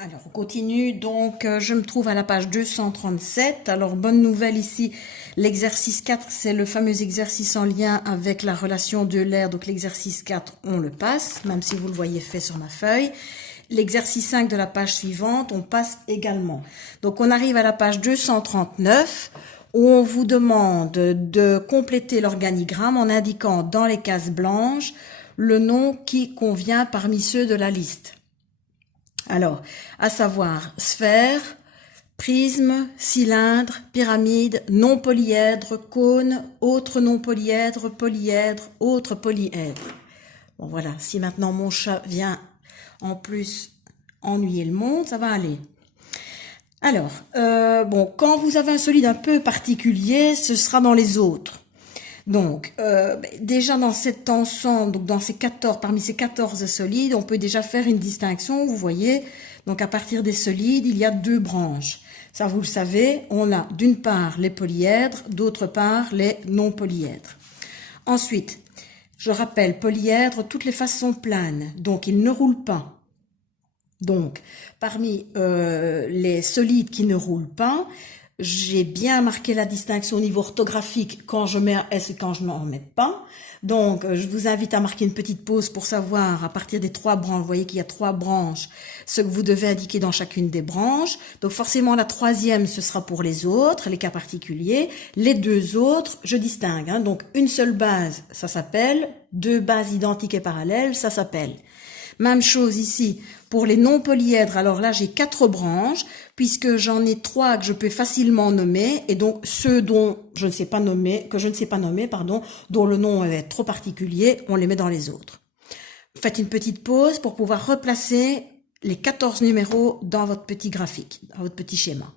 Alors, on continue. Donc, je me trouve à la page 237. Alors, bonne nouvelle ici. L'exercice 4, c'est le fameux exercice en lien avec la relation de l'air. Donc, l'exercice 4, on le passe, même si vous le voyez fait sur ma feuille. L'exercice 5 de la page suivante, on passe également. Donc, on arrive à la page 239 où on vous demande de compléter l'organigramme en indiquant dans les cases blanches le nom qui convient parmi ceux de la liste. Alors, à savoir sphère, prisme, cylindre, pyramide, non polyèdre, cône, autre non polyèdre, polyèdre, autre polyèdre. Bon voilà, si maintenant mon chat vient en plus ennuyer le monde, ça va aller. Alors, bon, quand vous avez un solide un peu particulier, ce sera dans les autres. Donc, déjà dans cet ensemble, donc dans ces 14, parmi ces 14 solides, on peut déjà faire une distinction, vous voyez. Donc, à partir des solides, il y a deux branches. Ça, vous le savez, on a d'une part les polyèdres, d'autre part les non-polyèdres. Ensuite, je rappelle, polyèdres, toutes les faces sont planes, donc ils ne roulent pas. Donc, parmi les solides qui ne roulent pas, j'ai bien marqué la distinction au niveau orthographique quand je mets un S et quand je n'en mets pas. Donc, je vous invite à marquer une petite pause pour savoir à partir des trois branches, vous voyez qu'il y a trois branches, ce que vous devez indiquer dans chacune des branches. Donc, forcément, la troisième, ce sera pour les autres, les cas particuliers. Les deux autres, je distingue. Hein. Donc, une seule base, ça s'appelle. Deux bases identiques et parallèles, ça s'appelle. Même chose ici pour les non-polyèdres. Alors là, j'ai 4 branches puisque j'en ai 3 que je peux facilement nommer et donc ceux dont je ne sais pas nommer, dont le nom est trop particulier, on les met dans les autres. Faites une petite pause pour pouvoir replacer les 14 numéros dans votre petit graphique, dans votre petit schéma.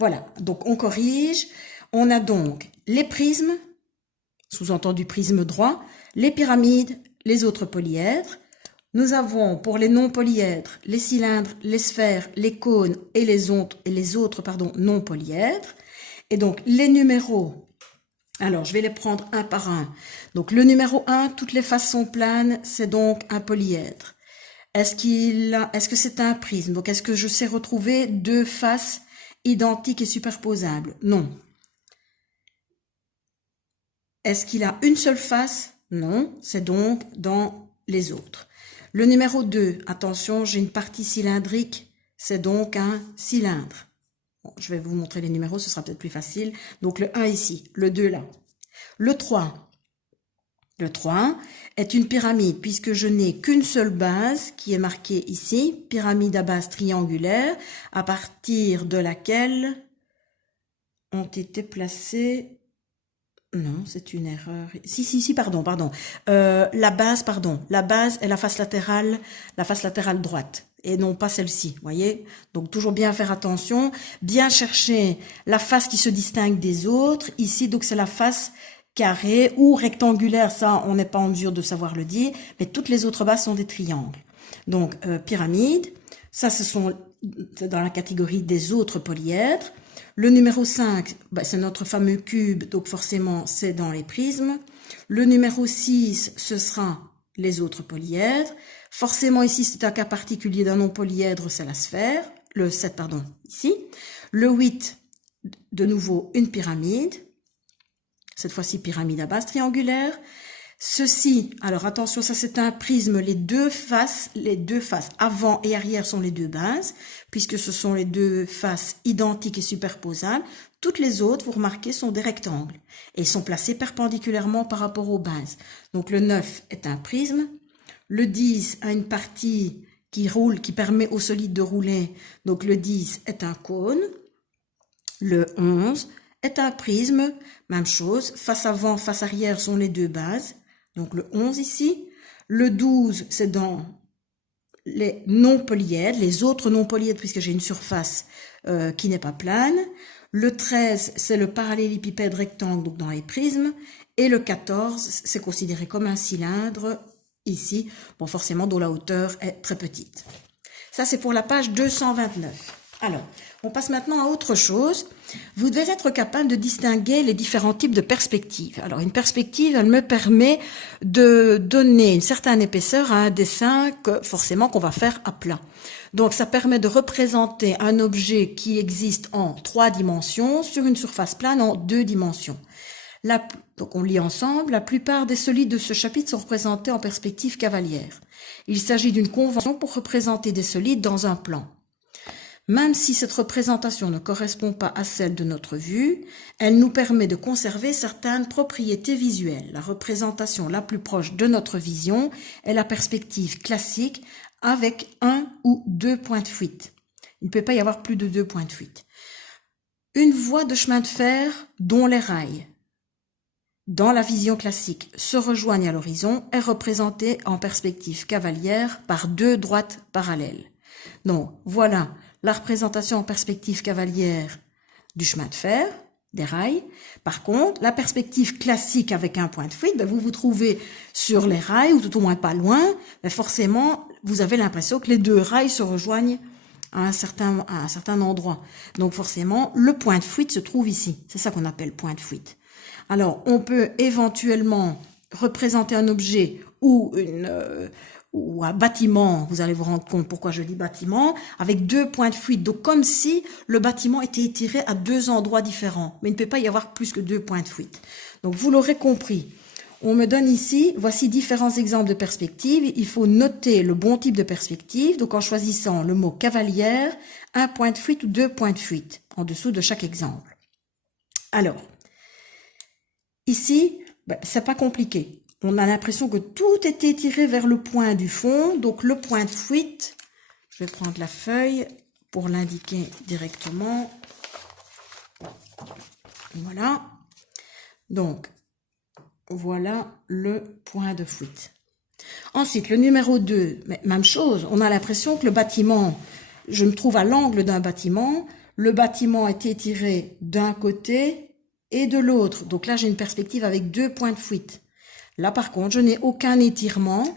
Voilà, donc on corrige. On a donc les prismes, sous-entendu prisme droit, les pyramides, les autres polyèdres. Nous avons pour les non-polyèdres, les cylindres, les sphères, les cônes et les autres non-polyèdres. Et donc les numéros, alors je vais les prendre un par un. Donc le numéro 1, toutes les faces sont planes, c'est donc un polyèdre. Est-ce que c'est un prisme? Donc est-ce que je sais retrouver deux faces identiques et superposables? Non. Est-ce qu'il a une seule face? Non, c'est donc dans les autres. Le numéro 2, attention, j'ai une partie cylindrique, c'est donc un cylindre. Bon, je vais vous montrer les numéros, ce sera peut-être plus facile. Donc le 1 ici, le 2 là. Le 3. Le 3 est une pyramide puisque je n'ai qu'une seule base qui est marquée ici, pyramide à base triangulaire, à partir de laquelle ont été placés... Non, c'est une erreur. Si, pardon. La base est la face latérale droite et non pas celle-ci, voyez. Donc toujours bien faire attention, bien chercher la face qui se distingue des autres. Ici, donc c'est la face carrée ou rectangulaire, ça on n'est pas en mesure de savoir le dire, mais toutes les autres bases sont des triangles. Donc pyramide, ça c'est dans la catégorie des autres polyèdres. Le numéro 5, c'est notre fameux cube, donc forcément c'est dans les prismes. Le numéro 6, ce sera les autres polyèdres. Forcément ici c'est un cas particulier d'un non-polyèdre, c'est la sphère. Le 7, pardon, ici. Le 8, de nouveau une pyramide. Cette fois-ci pyramide à base triangulaire. Ceci, alors attention, ça c'est un prisme, les deux faces avant et arrière sont les deux bases, puisque ce sont les deux faces identiques et superposables. Toutes les autres, vous remarquez, sont des rectangles et sont placées perpendiculairement par rapport aux bases. Donc le 9 est un prisme, le 10 a une partie qui roule, qui permet au solide de rouler, donc le 10 est un cône, le 11 est un prisme, même chose, face avant, face arrière sont les deux bases. Donc le 11 ici, le 12 c'est dans les non-polyèdres, les autres non-polyèdres puisque j'ai une surface qui n'est pas plane. Le 13 c'est le parallélépipède rectangle donc dans les prismes. Et le 14 c'est considéré comme un cylindre ici, bon forcément dont la hauteur est très petite. Ça c'est pour la page 229. Alors, on passe maintenant à autre chose. Vous devez être capable de distinguer les différents types de perspectives. Alors, une perspective, elle me permet de donner une certaine épaisseur à un dessin que forcément qu'on va faire à plat. Donc, ça permet de représenter un objet qui existe en 3 dimensions sur une surface plane en 2 dimensions. Donc, on lit ensemble. La plupart des solides de ce chapitre sont représentés en perspective cavalière. Il s'agit d'une convention pour représenter des solides dans un plan. Même si cette représentation ne correspond pas à celle de notre vue, elle nous permet de conserver certaines propriétés visuelles. La représentation la plus proche de notre vision est la perspective classique avec 1 ou 2 points de fuite. Il ne peut pas y avoir plus de 2 points de fuite. Une voie de chemin de fer dont les rails, dans la vision classique, se rejoignent à l'horizon est représentée en perspective cavalière par 2 droites parallèles. Donc, voilà la représentation en perspective cavalière du chemin de fer, des rails. Par contre, la perspective classique avec un point de fuite, vous vous trouvez sur les rails, ou tout au moins pas loin, mais forcément, vous avez l'impression que les 2 rails se rejoignent à un certain endroit. Donc forcément, le point de fuite se trouve ici. C'est ça qu'on appelle point de fuite. Alors, on peut éventuellement représenter un objet ou un bâtiment, vous allez vous rendre compte pourquoi je dis bâtiment, avec 2 points de fuite. Donc, comme si le bâtiment était étiré à 2 endroits différents. Mais il ne peut pas y avoir plus que 2 points de fuite. Donc, vous l'aurez compris. On me donne ici, voici différents exemples de perspectives. Il faut noter le bon type de perspective. Donc, en choisissant le mot cavalière, 1 point de fuite ou 2 points de fuite, en dessous de chaque exemple. Alors, ici, c'est pas compliqué. On a l'impression que tout est étiré vers le point du fond. Donc, le point de fuite, je vais prendre la feuille pour l'indiquer directement. Voilà. Donc, voilà le point de fuite. Ensuite, le numéro 2, même chose. On a l'impression que le bâtiment, je me trouve à l'angle d'un bâtiment. Le bâtiment est étiré d'un côté et de l'autre. Donc là, j'ai une perspective avec 2 points de fuite. Là, par contre, je n'ai aucun étirement.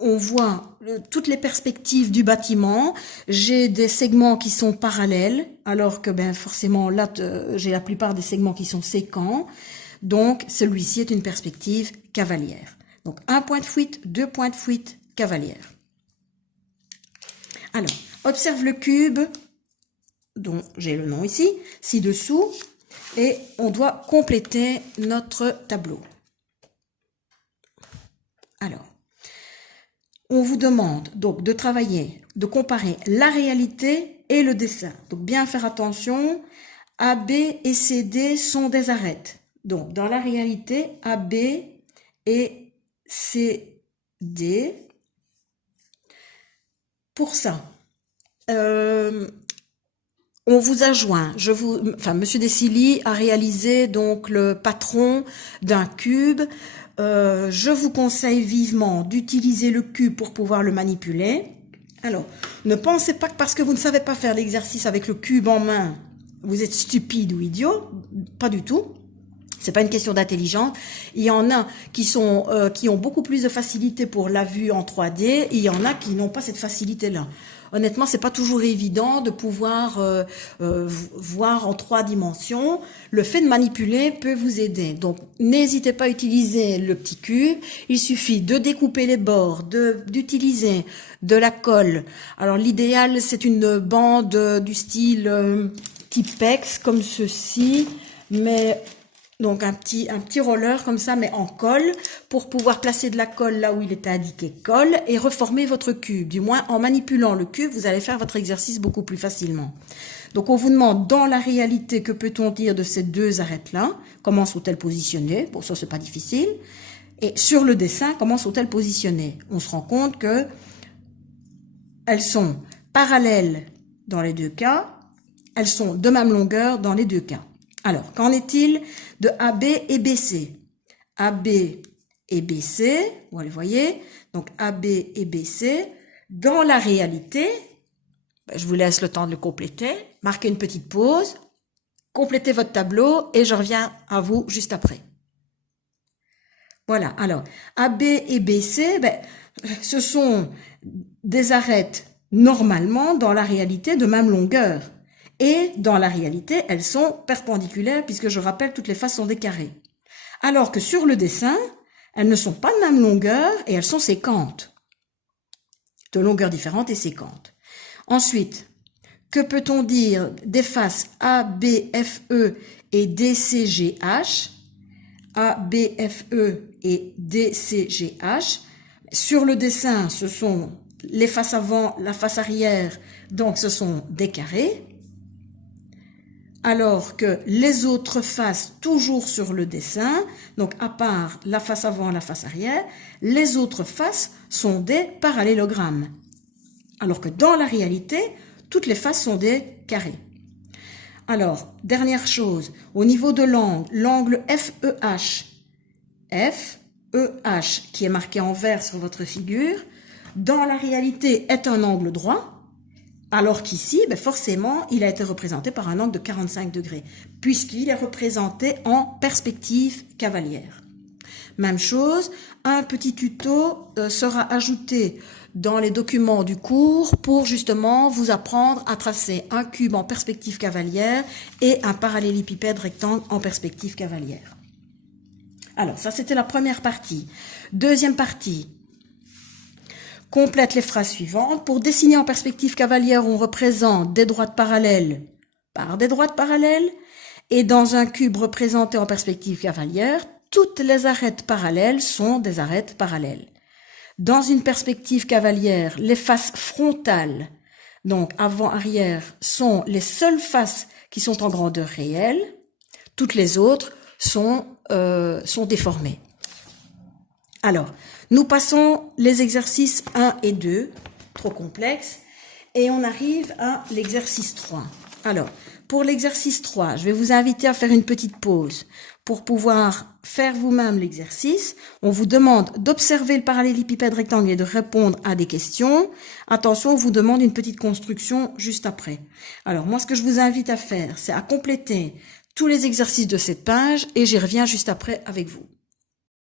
On voit toutes les perspectives du bâtiment. J'ai des segments qui sont parallèles, alors que forcément, là, j'ai la plupart des segments qui sont séquents. Donc, celui-ci est une perspective cavalière. Donc, 1 point de fuite, 2 points de fuite, cavalière. Alors, observe le cube, dont j'ai le nom ici, ci-dessous, et on doit compléter notre tableau. Alors, on vous demande donc de travailler, de comparer la réalité et le dessin. Donc, bien faire attention, AB et CD sont des arêtes. Donc, dans la réalité, AB et CD. Pour ça, on vous a joint, Monsieur Desilly a réalisé donc le patron d'un cube. Je vous conseille vivement d'utiliser le cube pour pouvoir le manipuler. Alors, ne pensez pas que parce que vous ne savez pas faire l'exercice avec le cube en main, vous êtes stupide ou idiot. Pas du tout. C'est pas une question d'intelligence. Il y en a qui ont beaucoup plus de facilité pour la vue en 3D, et il y en a qui n'ont pas cette facilité-là. Honnêtement, c'est pas toujours évident de pouvoir voir en 3 dimensions. Le fait de manipuler peut vous aider. Donc, n'hésitez pas à utiliser le petit cube. Il suffit de découper les bords, d'utiliser de la colle. Alors, l'idéal, c'est une bande du style Tipex, comme ceci, mais donc un petit roller comme ça, mais en colle, pour pouvoir placer de la colle là où il était indiqué colle et reformer votre cube. Du moins, en manipulant le cube, vous allez faire votre exercice beaucoup plus facilement. Donc, on vous demande, dans la réalité, que peut-on dire de ces 2 arêtes-là? Comment sont-elles positionnées? Bon, ça, c'est pas difficile. Et sur le dessin, comment sont-elles positionnées? On se rend compte que elles sont parallèles dans les 2 cas. Elles sont de même longueur dans les 2 cas. Alors, qu'en est-il de AB et BC? AB et BC, vous le voyez, donc AB et BC, dans la réalité, je vous laisse le temps de le compléter, marquez une petite pause, complétez votre tableau et je reviens à vous juste après. Voilà, alors, AB et BC, ce sont des arêtes normalement, dans la réalité, de même longueur. Et dans la réalité, elles sont perpendiculaires puisque je rappelle, toutes les faces sont des carrés. Alors que sur le dessin, elles ne sont pas de même longueur et elles sont séquentes. De longueurs différentes et séquentes. Ensuite, que peut-on dire des faces A, B, F, E et D, C, G, H? A, B, F, E et D, C, G, H. Sur le dessin, ce sont les faces avant, la face arrière, donc ce sont des carrés. Alors que les autres faces, toujours sur le dessin, donc à part la face avant, la face arrière, les autres faces sont des parallélogrammes. Alors que dans la réalité, toutes les faces sont des carrés. Alors, dernière chose, au niveau de l'angle FEH, FEH, qui est marqué en vert sur votre figure, dans la réalité est un angle droit, alors qu'ici, forcément, il a été représenté par un angle de 45 degrés, puisqu'il est représenté en perspective cavalière. Même chose, un petit tuto sera ajouté dans les documents du cours pour justement vous apprendre à tracer un cube en perspective cavalière et un parallélépipède rectangle en perspective cavalière. Alors, ça c'était la première partie. Deuxième partie. Complète les phrases suivantes. Pour dessiner en perspective cavalière, on représente des droites parallèles par des droites parallèles. Et dans un cube représenté en perspective cavalière, toutes les arêtes parallèles sont des arêtes parallèles. Dans une perspective cavalière, les faces frontales, donc avant-arrière, sont les seules faces qui sont en grandeur réelle. Toutes les autres sont déformées. Alors, nous passons les exercices 1 et 2, trop complexes, et on arrive à l'exercice 3. Alors, pour l'exercice 3, je vais vous inviter à faire une petite pause pour pouvoir faire vous-même l'exercice. On vous demande d'observer le parallélépipède rectangle et de répondre à des questions. Attention, on vous demande une petite construction juste après. Alors, moi, ce que je vous invite à faire, c'est à compléter tous les exercices de cette page et j'y reviens juste après avec vous.